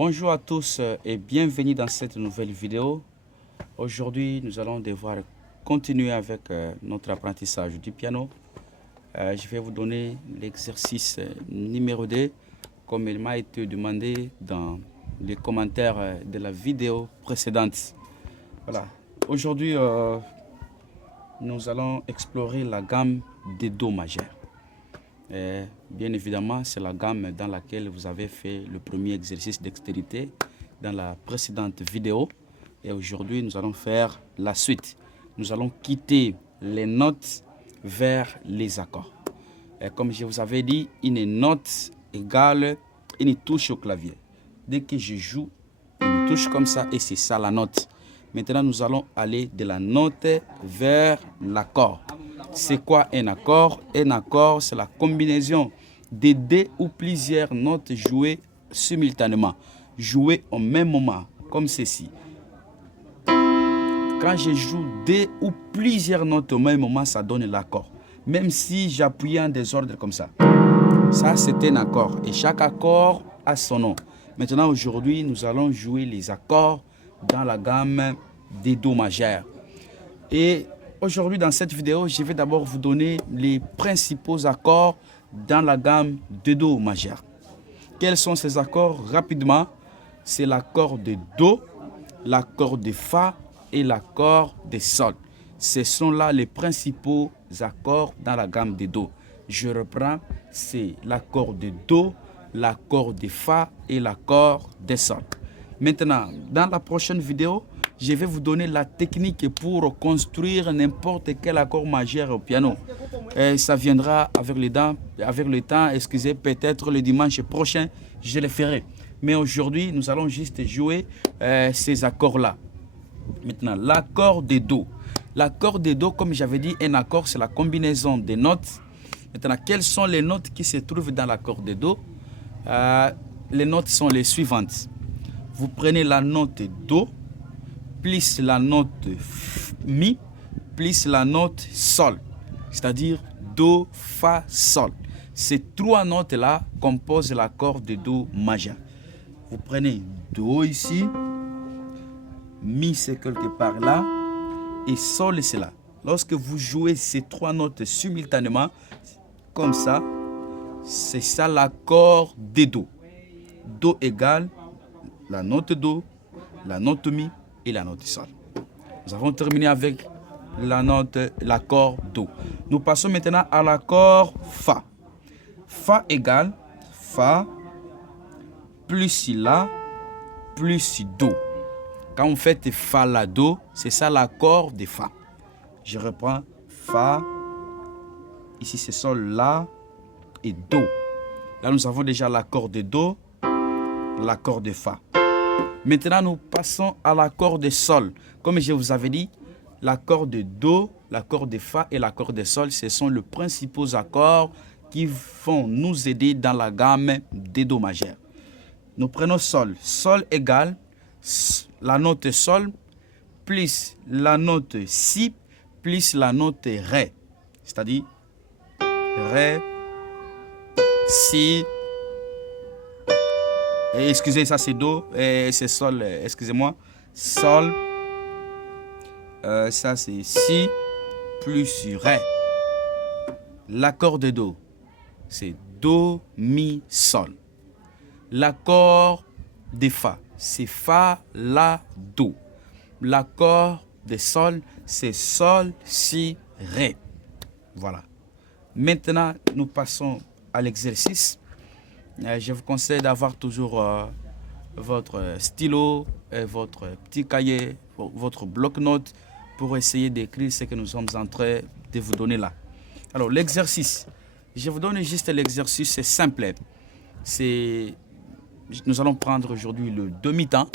Bonjour à tous et bienvenue dans cette nouvelle vidéo. Aujourd'hui, nous allons devoir continuer avec notre apprentissage du piano. Je vais vous donner l'exercice numéro 2 comme il m'a été demandé dans les commentaires de la vidéo précédente. Voilà. Aujourd'hui, nous allons explorer la gamme des Do majeurs. Bien évidemment, c'est la gamme dans laquelle vous avez fait le premier exercice dextérité dans la précédente vidéo. Et aujourd'hui, nous allons faire la suite. Nous allons quitter les notes vers les accords. Et comme je vous avais dit, une note égale une touche au clavier. Dès que je joue, une touche comme ça et c'est ça la note. Maintenant, nous allons aller de la note vers l'accord. C'est quoi un accord? Un accord, c'est la combinaison de deux ou plusieurs notes jouées simultanément, jouées au même moment, comme ceci. Quand je joue deux ou plusieurs notes au même moment, ça donne l'accord. Même si j'appuie en désordre comme ça. Ça, c'est un accord. Et chaque accord a son nom. Maintenant, aujourd'hui, nous allons jouer les accords dans la gamme des Do majeurs. Et aujourd'hui, dans cette vidéo, je vais d'abord vous donner les principaux accords dans la gamme de Do majeur. Quels sont ces accords? Rapidement, c'est l'accord de Do, l'accord de Fa et l'accord de Sol. Ce sont là les principaux accords dans la gamme de Do. Je reprends, c'est l'accord de Do, l'accord de Fa et l'accord de Sol. Maintenant, dans la prochaine vidéo, je vais vous donner la technique pour construire n'importe quel accord majeur au piano. Et ça viendra avec le temps, excusez, peut-être le dimanche prochain, je le ferai. Mais aujourd'hui, nous allons juste jouer ces accords-là. Maintenant, l'accord de Do. L'accord de Do, comme j'avais dit, un accord, c'est la combinaison des notes. Maintenant, quelles sont les notes qui se trouvent dans l'accord de Do? Les notes sont les suivantes. Vous prenez la note Do, plus la note Mi, plus la note Sol. C'est-à-dire Do, Fa, Sol. Ces trois notes-là composent l'accord de Do majeur. Vous prenez Do ici, Mi c'est quelque part là, et Sol c'est là. Lorsque vous jouez ces trois notes simultanément, comme ça, c'est ça l'accord de Do. Do égale la note Do, la note Mi et la note Sol. Nous avons terminé avec l'accord Do. Nous passons maintenant à l'accord Fa. Fa égale Fa plus La plus Do. Quand on fait Fa, La, Do, c'est ça l'accord de Fa. Je reprends Fa. Ici, c'est Sol, La et Do. Là, nous avons déjà l'accord de Do, l'accord de Fa. Maintenant, nous passons à l'accord de Sol. Comme je vous avais dit, l'accord de Do, l'accord de Fa et l'accord de Sol, ce sont les principaux accords qui vont nous aider dans la gamme des Do majeurs. Nous prenons Sol. Sol égale la note Sol plus la note Si plus la note Ré. C'est-à-dire Ré, Si, excusez, ça c'est Do, c'est Sol, excusez-moi, Sol, ça c'est Si plus Ré. L'accord de Do, c'est Do, Mi, Sol. L'accord de Fa, c'est Fa, La, Do. L'accord de Sol, c'est Sol, Si, Ré. Voilà. Maintenant, nous passons à l'exercice. Je vous conseille d'avoir toujours votre stylo, et votre petit cahier, votre bloc-notes pour essayer d'écrire ce que nous sommes en train de vous donner là. Alors, l'exercice. Je vous donne juste l'exercice, c'est simple. Nous allons prendre aujourd'hui le demi-temps.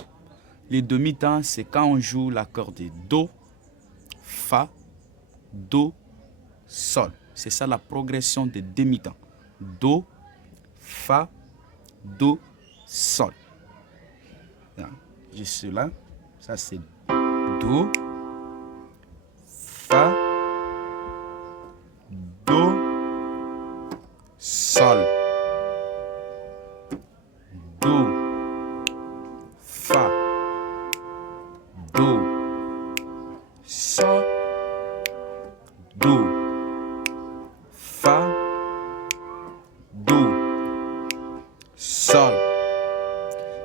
Le demi-temps, c'est quand on joue l'accord de Do, Fa, Do, Sol. C'est ça la progression de demi-temps. Do, Fa, Do, Sol. Là, je suis là. Ça c'est Do, Fa, Do, Sol. Do,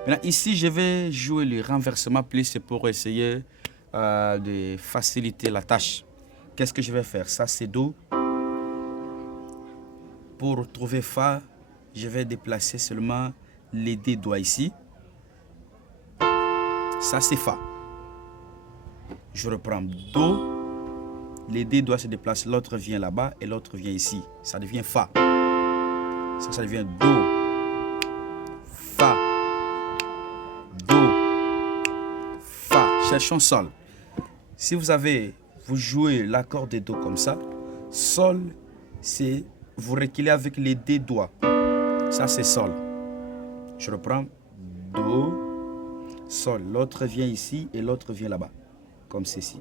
Maintenant, ici, je vais jouer le renversement plus pour essayer de faciliter la tâche. Qu'est-ce que je vais faire? Ça, c'est Do. Pour trouver Fa, je vais déplacer seulement les deux doigts ici. Ça, c'est Fa. Je reprends Do. Les deux doigts se déplacent. L'autre vient là-bas et l'autre vient ici. Ça devient Fa. Ça devient Do. Fa. Do. Fa. Cherchons Sol. Si vous jouez l'accord de Do comme ça, Sol, c'est vous reculez avec les deux doigts. Ça, c'est Sol. Je reprends Do, Sol. L'autre vient ici et l'autre vient là-bas, comme ceci.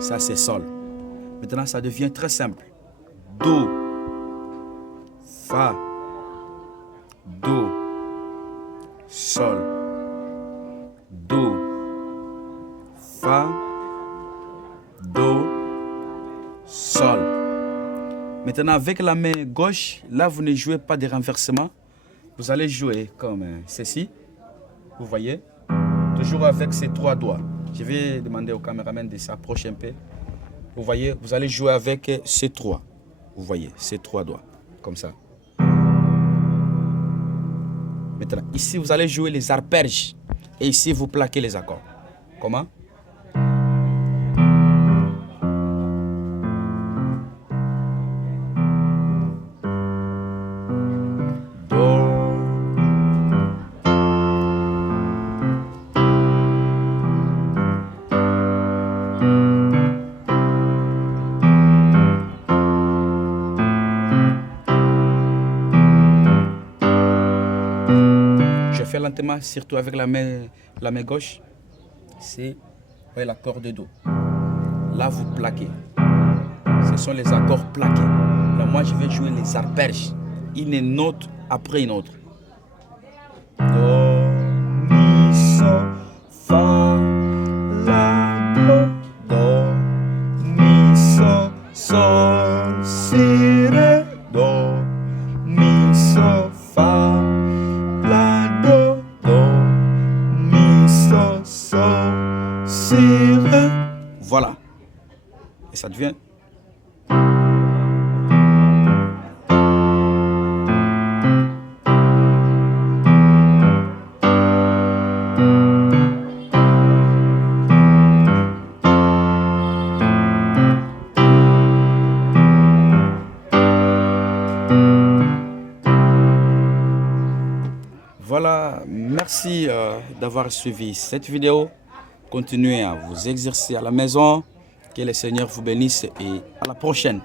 Ça, c'est Sol. Maintenant, ça devient très simple. Do, Fa, Do, Sol, Do, Fa, Do, Sol. Maintenant, avec la main gauche, là, vous ne jouez pas de renversement. Vous allez jouer comme ceci. Vous voyez? Toujours avec ces trois doigts. Je vais demander au caméraman de s'approcher un peu. Vous voyez? Vous allez jouer avec ces trois. Vous voyez? Ces trois doigts. Comme ça. Maintenant, ici, vous allez jouer les arpèges. Et ici, vous plaquez les accords. Comment? Lentement, surtout avec la main gauche, c'est l'accord de Do. Là, vous plaquez. Ce sont les accords plaqués. Là, moi, je vais jouer les arpèges. Une note après une autre. Do, mi, sol, fa, la, do, mi, sol, si, ré, do, mi, sol, fa. Voilà. Et ça devient. Voilà. Merci d'avoir suivi cette vidéo. Continuez à vous exercer à la maison. Que le Seigneur vous bénisse et à la prochaine.